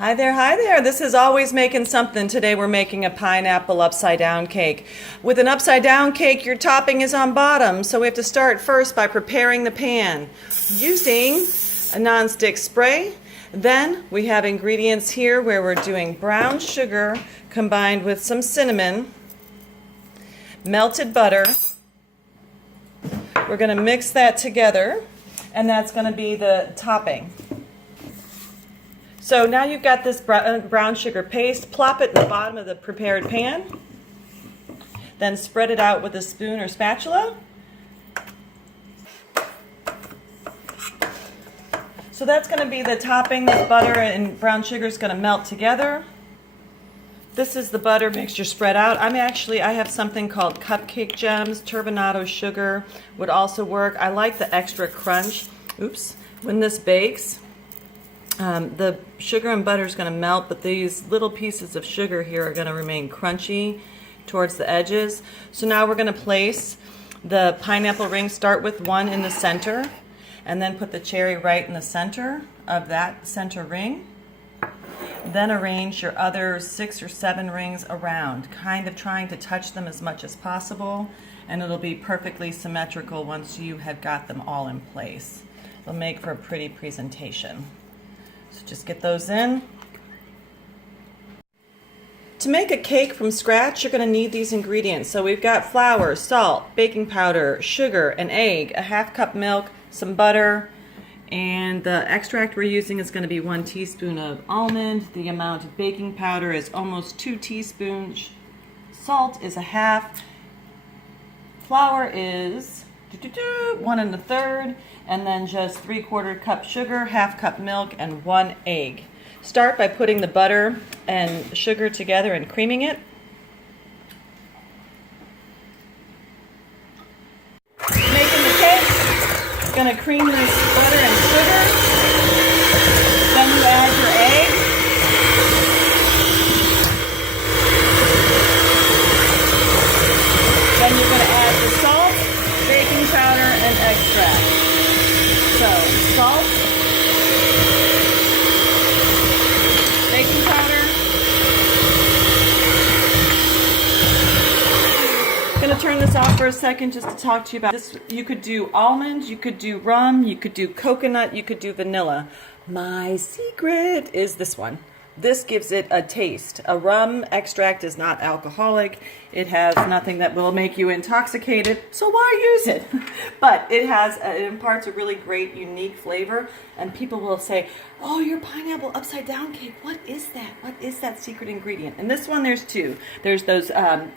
Hi there. This is Always Making Something. Today we're making a pineapple upside down cake. With an upside down cake, your topping is on bottom, so we have to start first by preparing the pan using a non-stick spray. Then we have ingredients here where we're doing brown sugar combined with some cinnamon, melted butter. We're going to mix that together, and that's going to be the topping. So now you've got this brown sugar paste. Plop it in the bottom of the prepared pan. Then spread it out with a spoon or spatula. So that's going to be the topping. The butter and brown sugar is going to melt together. This is the butter mixture spread out. I have something called cupcake gems. Turbinado sugar would also work. I like the extra crunch. When this bakes. The sugar and butter is going to melt, but these little pieces of sugar here are going to remain crunchy towards the edges. So now we're going to place the pineapple rings. Start with one in the center, and then put the cherry right in the center of that center ring. Then arrange your other 6 or 7 rings around, kind of trying to touch them as much as possible, and it'll be perfectly symmetrical once you have got them all in place. It'll make for a pretty presentation. So just get those in. To make a cake from scratch, you're going to need these ingredients. So we've got flour, salt, baking powder, sugar, an egg, a ½ cup milk, some butter, and the extract we're using is going to be 1 teaspoon of almond. The amount of baking powder is almost 2 teaspoons. Salt is a half. Flour is 1 1/3. And then just 3/4 cup sugar, ½ cup milk, and 1 egg. Start by putting the butter and sugar together and creaming it. Making the cake, going to cream this butter and sugar. Then you add your egg. Then you're going to add the salt, baking powder, and extract. So, salt, baking powder. I'm going to turn this off for a second just to talk to you about this. You could do almond, you could do rum, you could do coconut, you could do vanilla. My secret is this one. This gives it a taste. A rum extract is not alcoholic. It has nothing that will make you intoxicated, so why use it? But it imparts a really great, unique flavor, and people will say, oh, your pineapple upside down cake, what is that? What is that secret ingredient? And this one, there's 2. There's those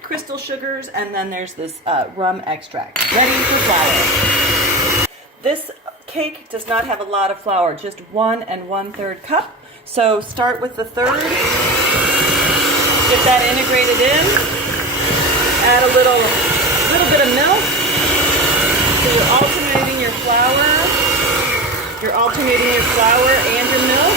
crystal sugars, and then there's this rum extract. Ready for flour. This cake does not have a lot of flour, just 1 1/3 cup. So start with the third, get that integrated in, add a little bit of milk. So you're alternating your flour and your milk.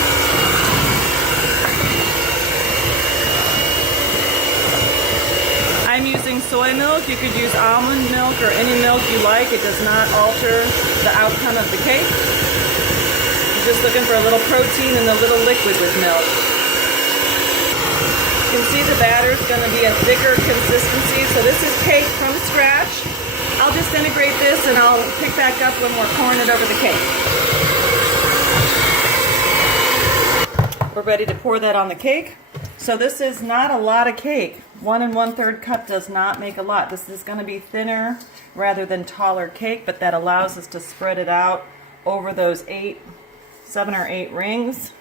I'm using soy milk. You could use almond milk or any milk you like. It does not alter the outcome of the cake. Just looking for a little protein and a little liquid with milk. You can see the batter is going to be a thicker consistency. So this is cake from scratch. I'll just integrate this and I'll pick back up when we're pouring it over the cake. We're ready to pour that on the cake. So this is not a lot of cake. 1 1/3 cup does not make a lot. This is going to be thinner rather than taller cake, but that allows us to spread it out over those 7 or 8 rings.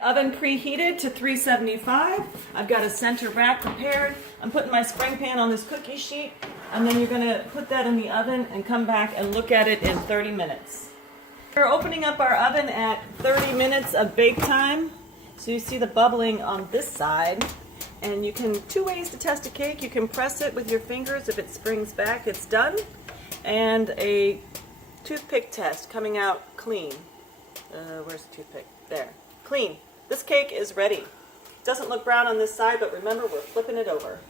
Oven preheated to 375. I've got a center rack prepared. I'm putting my spring pan on this cookie sheet, and then you're going to put that in the oven and come back and look at it in 30 minutes. We're opening up our oven at 30 minutes of bake time. So you see the bubbling on this side, and you can 2 ways to test a cake. You can press it with your fingers. If it springs back, it's done. And a toothpick test coming out clean. Where's the toothpick? There. Clean. This cake is ready. It doesn't look brown on this side, but remember, we're flipping it over.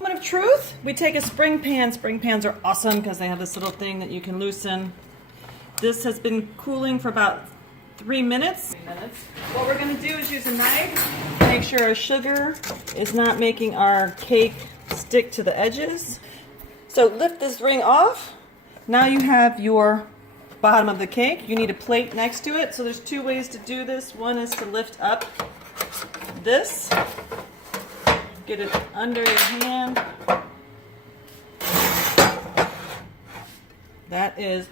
Moment of truth. We take a spring pan. Spring pans are awesome because they have this little thing that you can loosen. This has been cooling for about 3 minutes. What we're going to do is use a knife, make sure our sugar is not making our cake stick to the edges. So lift this ring off. Now you have your bottom of the cake. You need a plate next to it. So there's 2 ways to do this. One is to lift up this, get it under your hand. That is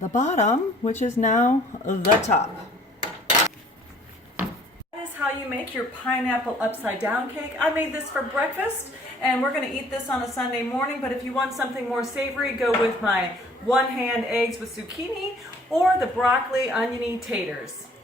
the bottom, which is now the top. That is how you make your pineapple upside down cake. I made this for breakfast, and we're going to eat this on a Sunday morning, but if you want something more savory, go with my one-hand eggs with zucchini or the broccoli oniony taters.